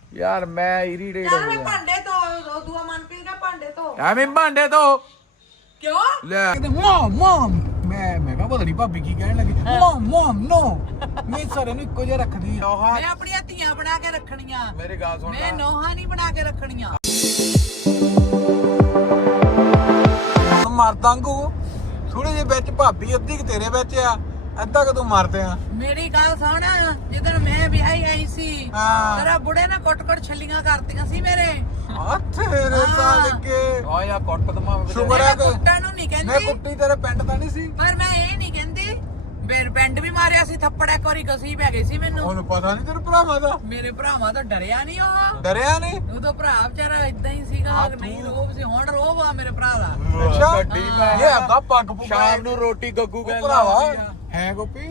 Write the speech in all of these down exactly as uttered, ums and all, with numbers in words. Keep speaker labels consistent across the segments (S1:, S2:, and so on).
S1: ਯਾਰ ਮੈਂ ਇਰੀਟੇਟ ਹੋ ਗਿਆ
S2: ਭਾਂਡੇ ਤੋਂ ਦੂਆ ਮਨਪ੍ਰੀਤ ਦਾ ਭਾਂਡੇ ਤੋਂ
S1: ਐਵੇਂ ਭਾਂਡੇ ਤੋਂ
S2: ਕਿਉਂ
S1: ਲੈ ਮਮ ਮਮ ਮੈਂ ਮੈਂ ਕਿਹਾ ਪਤਾ ਨਹੀਂ ਭਾਬੀ ਕੀ ਕਹਿਣ ਲੱਗੀ ਮਮ ਮਮ ਨੋ ਮੈਂ ਸਾਰੇ ਨੂੰ ਇੱਕੋ ਜਿਹਾ ਰੱਖਦੀ ਆ
S2: ਮੈਂ ਆਪਣੀਆਂ ਧੀਆਂ ਬਣਾ ਕੇ ਰੱਖਣੀਆਂ
S1: ਮੇਰੀ ਗੱਲ ਸੁਣ
S2: ਮੈਂ ਨੋਹਾਂ ਨਹੀਂ ਬਣਾ ਕੇ ਰੱਖਣੀਆਂ
S1: ਮਰਦਾਂਗੂ ਥੋੜੇ ਜਿਹੇ ਵਿੱਚ ਭਾਬੀ ਅੱਧੀ ਕਿ ਤੇਰੇ ਵਿੱਚ ਆ ਅੱਧਾ ਕਿ ਤੂੰ ਮਰਦੇ ਆ
S2: ਮੇਰੀ ਗੱਲ ਸੁਣ ਜਦੋਂ ਮੈਂ ਵਿਆਹੀ ਆਈ ਸੀ
S1: ਹਾਂ।
S2: ਤੇਰਾ ਬੁੜੇ ਨੇ ਕੁੱਟ-ਕੁੱਟ ਛੱਲੀਆਂ ਕਰਤੀਆਂ ਸੀ ਮੇਰੇ
S1: ਆ ਤੇਰੇ ਸਾਲ ਕੇ ਆ ਯਾ ਕੁੱਟ ਦਮਾ ਸ਼ੁਕਰ ਹੈ ਕਿ
S2: ਕੁੱਟਾਂ ਨੂੰ ਨਹੀਂ
S1: ਮੈਂ
S2: ਕਹਿੰਦੀ
S1: ਕੁੱਟੀ ਤੇਰੇ ਪਿੰਡ ਤਾਂ ਨਹੀਂ ਸੀ
S2: ਪਰ ਮੈਂ ਇਹ ਨਹੀਂ ਕਹਿੰਦੀ ਬੈਂਡ ਬੈਂਡ ਵੀ ਮਾਰਿਆ ਸੀ ਥੱਪੜ ਇੱਕ ਵਾਰੀ ਗਸੀ ਪੈ ਗਈ ਸੀ ਮੈਨੂੰ
S1: ਉਹਨੂੰ ਪਤਾ ਨਹੀਂ ਤੇਰੇ ਭਰਾਵਾਂ ਦਾ
S2: ਮੇਰੇ ਭਰਾਵਾਂ ਤਾਂ ਡਰਿਆ ਨਹੀਂ ਉਹ
S1: ਡਰਿਆ ਨਹੀਂ
S2: ਉਦੋਂ ਭਰਾ ਵਿਚਾਰਾ ਇਦਾਂ ਹੀ ਸੀਗਾ ਨਹੀਂ ਰੋਬ ਸੀ ਹੁਣ ਰੋਬ ਆ ਮੇਰੇ ਭਰਾ ਦਾ
S1: ਅੱਛਾ
S3: ਗੱਡੀ ਮੈਂ
S1: ਇਹ ਅੱਗਾ ਪੱਗ ਪੁੱਗ
S3: ਸ਼ਾਮ ਨੂੰ ਰੋਟੀ ਗੱਗੂ
S1: ਉਹ
S3: ਕਹਿੰਦਾ
S1: ਭਰਾਵਾ ਹੈ ਗੋਪੀ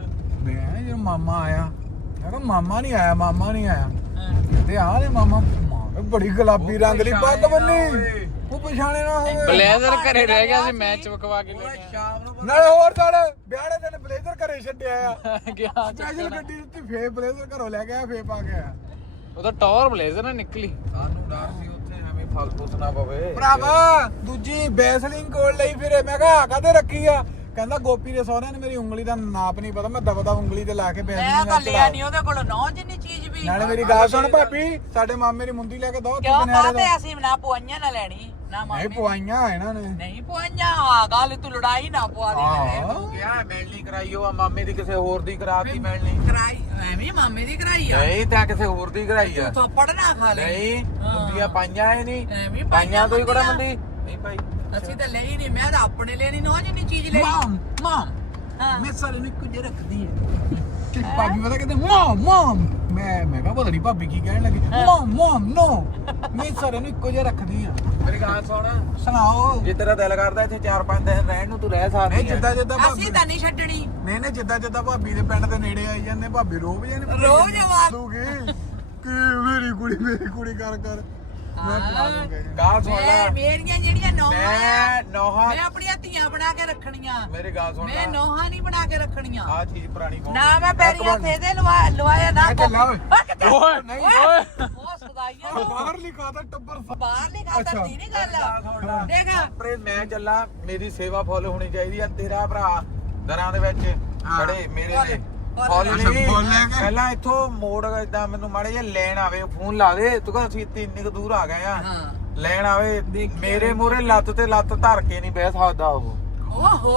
S1: ਮੈਂ ਜਦੋਂ ਮਾਮਾ ਆਇਆ ਮੈਂ ਕਿਹਾ ਮਾਮਾ ਨਹੀਂ ਆਇਆ ਮਾਮਾ ਨਹੀਂ ਆਇਆ ਤੇ ਆ ਦੇ ਮਾਮਾ ਮਾਂ ਬੜੀ ਗੁਲਾਬੀ ਰੰਗ ਦੀ ਪੱਗ ਬੰਨੀ ਉਹ ਪਛਾਣੇ ਨਾ ਹੋਵੇ
S3: ਬਲੇਜ਼ਰ ਘਰੇ ਰਹਿ ਗਿਆ ਸੀ ਮੈਚ ਚਮਕਵਾ ਕੇ ਲੈ
S1: ਸ਼ਾਮ ਨੂੰ ਨਾਲੇ ਹੋਰ ਨਾਲ ਵਿਆਹੜੇ ਦਿਨ ਬਲੇਜ਼ਰ ਘਰੇ ਛੱਡਿਆ ਆ
S3: ਗਿਆ
S1: ਸਪੈਸ਼ਲ ਗੱਡੀ ਦਿੱਤੀ ਫੇਰ ਬਲੇਜ਼ਰ ਘਰੋਂ ਲੈ ਕੇ ਆਇਆ ਫੇਰ ਪਾ ਕੇ ਆਇਆ
S3: ਉਹ ਤਾਂ ਟੌਰ ਬਲੇਜ਼ਰ ਨਾ ਨਿਕਲੀ
S1: ਸਾਨੂੰ ਡਰ ਸੀ ਉੱਥੇ ਐਵੇਂ ਫਲਤੂਸ ਨਾ ਪਵੇ ਭਰਾਵਾ ਦੂਜੀ ਬੈਸਲਿੰਗ ਕੋਲ ਲਈ ਫਿਰੇ ਮੈਂ ਕਿਹਾ ਕਾਹਦੇ ਰੱਖੀ ਆ ਕਹਿੰਦਾ ਗੋਪੀ ਦੇ ਸਹੁਰਿਆਂ ਨੇ ਮੇਰੀ ਉਂਗਲੀ ਦਾ ਨਾਪ ਨਹੀਂ ਪਤਾ ਮੈਂ ਦਬਦਾ ਉਂਗਲੀ ਤੇ ਲਾ ਕੇ
S2: ਮੈਂ
S1: ਬੈਸਲਿੰਗ
S2: ਤਾਂ ਲਿਆ ਨਹੀਂ ਉਹਦੇ ਕੋਲ ਨੌ ਜਿੰਨੀ ਚੀਜ਼ ਵੀ
S1: ਨਾਲੇ ਮੇਰੀ ਗੱਲ ਸੁਣ ਭਾਬੀ ਸਾਡੇ ਮਾਮੇ ਦੀ ਮੁੰਦੀ ਲੈ ਕੇ ਦੋ
S2: ਕਿਉਂ ਕਾਹਤੇ ਅਸੀਂ ਨਾ ਪੁਆਈਆਂ ਨਾ ਲੈਣੀ ਨਾ ਮਾਮੇ
S1: ਨਹੀਂ ਪਵਾਈਆਂ ਇਹਨਾਂ ਨੇ
S2: ਨਹੀਂ ਪੁਆਈਆਂ ਆ ਗੱਲ ਤੂੰ ਲੜਾਈ ਨਾ ਪਵਾ ਦੇ
S1: ਹਾਂ
S3: ਗਿਆ ਮੈਲਣੀ ਕਰਾਈ ਉਹ ਮਾਮੇ ਦੀ ਕਿਸੇ ਹੋਰ ਦੀ ਕਰਾਤੀ ਮੈਲਣੀ
S2: ਕਰਾਈ ਐਵੇਂ ਮਾਮੇ ਦੀ ਕਰਾਈ ਆ
S3: ਨਹੀਂ ਤਾਂ ਕਿਸੇ ਹੋਰ ਦੀ ਕਰਾਈ ਆ
S2: ਥੱਪੜ ਨਾ ਖਾ ਲੈ
S3: ਨਹੀਂ ਮੁੰਦੀਆਂ ਪਾਈਆਂ ਐ ਨਹੀਂ
S2: ਐਵੇਂ
S3: ਪਾਈਆਂ ਤੋਂ ਹੀ ਕੋੜਾ
S2: ਮੁੰਦੀਆਂ।
S3: ਮੁੰਦੀ ਨਹੀਂ ਭਾਈ
S2: ਅਸੀਂ ਤਾਂ ਲਈ ਨਹੀਂ ਮੈਂ ਤਾਂ ਆਪਣੇ ਲੈਣੀ ਨੌ ਜਿੰਨੀ ਚੀਜ਼ ਲਈ
S1: ਮਮ ਮਮ
S2: ਹਾਂ
S1: ਮੈਂ ਸਾਰੇ ਨੂੰ ਇੱਕੋ ਜਿਹਾ ਰੱਖਦੀ ਹੈ ਤੇ ਭਾਬੀ ਪਤਾ ਕਹਿੰਦੇ ਮਮ ਮਮ ਮੈਂ ਮੈਂ ਕਿਹਾ ਪਤਾ ਨਹੀਂ ਭਾਬੀ ਕੀ ਕਹਿਣ ਲੱਗੀ ਮਮ ਮਮ ਨੋ ਮੈਂ ਸਾਰੇ ਨੂੰ ਇੱਕੋ ਜਿਹਾ ਰੱਖਦੀ ਆ
S3: ਮੇਰੀ ਗੱਲ ਸੁਣ
S1: ਸੁਣਾਓ
S3: ਜੇ ਤੇਰਾ ਦਿਲ ਕਰਦਾ ਇੱਥੇ ਚਾਰ ਪੰਜ ਦਿਨ ਰਹਿਣ ਨੂੰ ਤੂੰ ਰਹਿ ਸਕਦੀ
S1: ਨਹੀਂ ਜਿੱਦਾਂ ਜਿੱਦਾਂ ਭਾਬੀ
S2: ਅਸੀਂ ਤਾਂ ਨਹੀਂ ਛੱਡਣੀ
S1: ਨਹੀਂ ਨਹੀਂ ਜਿੱਦਾਂ ਜਿੱਦਾਂ ਭਾਬੀ ਦੇ ਪਿੰਡ ਦੇ ਨੇੜੇ ਆਈ ਜਾਂਦੇ ਭਾਬੀ ਰੋਬ ਜਾਂਦੇ
S2: ਰੋਬ ਜਵਾਬ
S1: ਦੂਗੀ ਕਿ ਮੇਰੀ ਕੁੜੀ ਮੇਰੀ ਕੁੜੀ ਕਰ ਕਰ ਮੈਂ ਪਾ ਦੂੰਗਾ ਜੀ।
S3: ਗੱਲ ਸੁਣ ਲੈ
S2: ਮੈਂ ਮੇਰੀਆਂ ਜਿਹੜੀਆਂ ਨੌਹਾਂ
S3: ਮੈਂ ਨੋਹਾ
S2: ਮੈਂ ਆਪਣੀਆਂ ਧੀਆਂ ਬਣਾ ਕੇ ਰੱਖਣੀਆਂ
S3: ਮੇਰੀ ਗੱਲ ਸੁਣ
S2: ਮੈਂ
S3: ਲੈ
S2: ਨੌਹਾਂ ਨਹੀਂ ਬਣਾ ਕੇ ਰੱਖਣੀਆਂ
S3: ਆ ਚੀਜ਼ ਪੁਰਾਣੀ ਕੌਣ
S2: ਨਾ ਮੈਂ ਪੈਰੀਆਂ ਤੇ ਦੇ ਲਵਾਇਆ ਨਾ
S1: ਮੈਂ ਚੱਲਾਂ ਓਏ।
S3: ਓਏ
S1: ਨਹੀਂ
S3: ਓਏ
S2: ਉਹ ਸਦਾਈਆਂ ਨੂੰ
S1: ਬਾਹਰ ਲਿਖਾ ਤਾ ਟੱਬਰ
S2: ਬਾਹਰ ਨਹੀਂ ਕਰਦਾ ਦੀ ਨਹੀਂ ਗੱਲ ਦੇਖ
S3: ਆਪਣੇ ਮੈਂ ਚੱਲਾਂ ਮੇਰੀ ਸੇਵਾ ਫੁੱਲ ਹੋਣੀ ਚਾਹੀਦੀ ਆ ਤੇਰਾ ਭਰਾ ਦਰਾਂ ਦੇ ਵਿੱਚ ਖੜੇ ਮੇਰੇ ਲਈ ਫੁੱਲ ਨਹੀਂ
S1: ਫੁੱਲ ਲੈ ਕੇ।
S3: ਪਹਿਲਾਂ ਇੱਥੋਂ ਮੋੜ ਇਦਾਂ ਮੈਨੂੰ ਮਾੜੇ ਜਿਹਾ ਲੈਣ ਆਵੇ ਫੋਨ ਲਾ ਦੇ ਤੂੰ ਕਹ ਅਸੀਂ ਇੰਨੀ ਕੁ ਦੂਰ ਆ ਗਏ ਆ
S2: ਹਾਂ
S3: ਲੈਣ ਆਵੇ ਮੇਰੇ ਮੂਹਰੇ ਲੱਤ ਤੇ ਲੱਤ ਧਰ ਕੇ ਨਹੀਂ ਬਹਿ ਸਕਦਾ ਉਹ
S2: ਓਹੋ